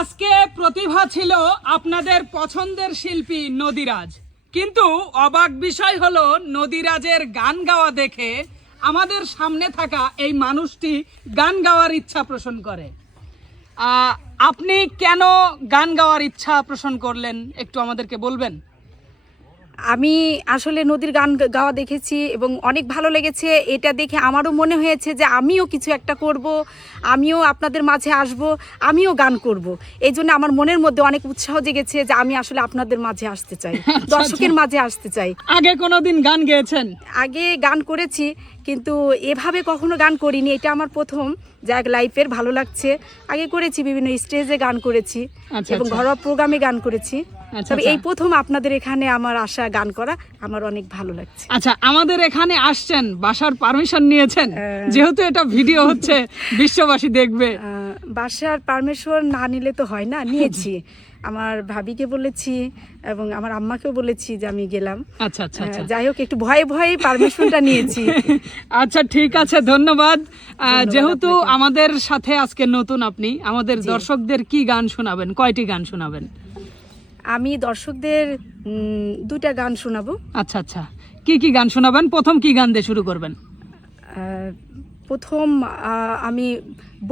আজকে প্রতিভা ছিল আপনাদের পছন্দের শিল্পী নদীরাজ। কিন্তু অবাক বিষয় হলো নদীরাজের গান গাওয়া দেখে আমাদের সামনে থাকা এই মানুষটি গান গাওয়ার ইচ্ছা পোষণ করে। আপনি কেন গান গাওয়ার ইচ্ছা পোষণ করলেন একটু আমাদেরকে বলবেন? আমি আসলে নদীর গান গাওয়া দেখেছি এবং অনেক ভালো লেগেছে। এটা দেখে আমারও মনে হয়েছে যে আমিও কিছু একটা করব আমিও আপনাদের মাঝে আসব আমিও গান করব। এই জন্য আমার মনের মধ্যে অনেক উৎসাহ জেগেছে যে আমি আসলে আপনাদের মাঝে আসতে চাই দর্শকের মাঝে আসতে চাই। আগে কোনোদিন গান গেয়েছেন? আগে গান করেছি কিন্তু এভাবে কখনো গান করিনি। এটা আমার প্রথম যাক লাইফের ভালো লাগছে। আগে করেছি বিভিন্ন স্টেজে গান করেছি আচ্ছা, এবং আচ্ছা। ঘরোয়া প্রোগ্রামে গান করেছি। আচ্ছা, তবে আচ্ছা। এই প্রথম আপনাদের এখানে আমার আশা গান করা আমার অনেক ভালো লাগছে। আচ্ছা আমাদের এখানে আসছেন বাসার পারমিশন নিয়েছেন। যেহেতু এটা ভিডিও হচ্ছে বিশ্ববাসী দেখবে। বাসার পারমিশন না নিলে তো হয় না নিয়েছি। আমার ভাবিকে বলেছি এবং আমার আম্মাকেও বলেছি যে আমি গেলাম। আচ্ছা আচ্ছা আচ্ছা। যাই হোক একটু ভয়ে ভয়ে পারমিশনটা নিয়েছি। আচ্ছা ঠিক আছে ধন্যবাদ। যেহেতু আমাদের সাথে আজকে নতুন আপনি আমাদের দর্শকদের কি গান শোনাবেন কয়টি গান শোনাবেন? আমি দর্শকদের দুটা গান শোনাবো। আচ্ছা আচ্ছা। কি কি গান শোনাবেন? প্রথম কি গান দিয়ে শুরু করবেন? প্রথম আমি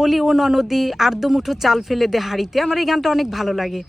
বলি ও ননদী আর্দ্রমুঠো চাল ফেলে দে হাড়িতে। আমার এই গানটা অনেক ভালো লাগে।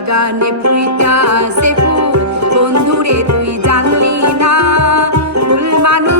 বাগানে ফুইটা সে ফুল। বন্ধুরে তুই জানলি না ফুল মানুষ